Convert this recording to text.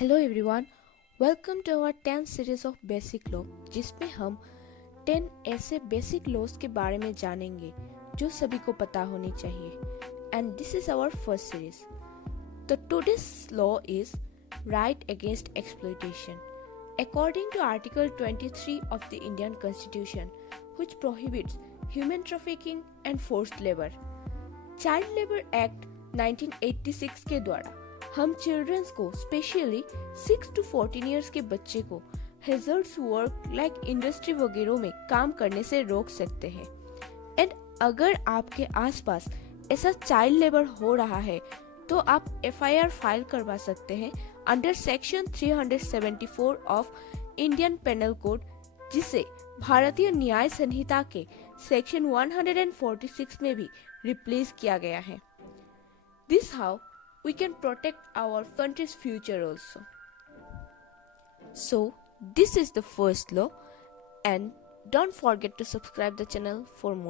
Hello everyone, welcome to our 10th series of basic law, जिसमें हम 10 ऐसे basic laws के बारे में जानेंगे जो सभी को पता होनी चाहिए। And this is our first series. The today's law is right against exploitation. According to Article 23 of the Indian Constitution, which prohibits human trafficking and forced labor, child labour act 1986 के द्वारा हम चिल्ड्रंस को specially 6 to 14 years के बच्चे को hazards work like industry वगैरह में काम करने से रोक सकते हैं। एंड अगर आपके आसपास ऐसा चाइल्ड लेबर हो रहा है तो आप FIR फाइल करवा सकते हैं under section 374 of Indian penal code, जिसे भारतीय न्याय संहिता के सेक्शन 146 में भी रिप्लेस किया गया है। This how we can protect our country's future also. So, this is the first law, and don't forget to subscribe the channel for more.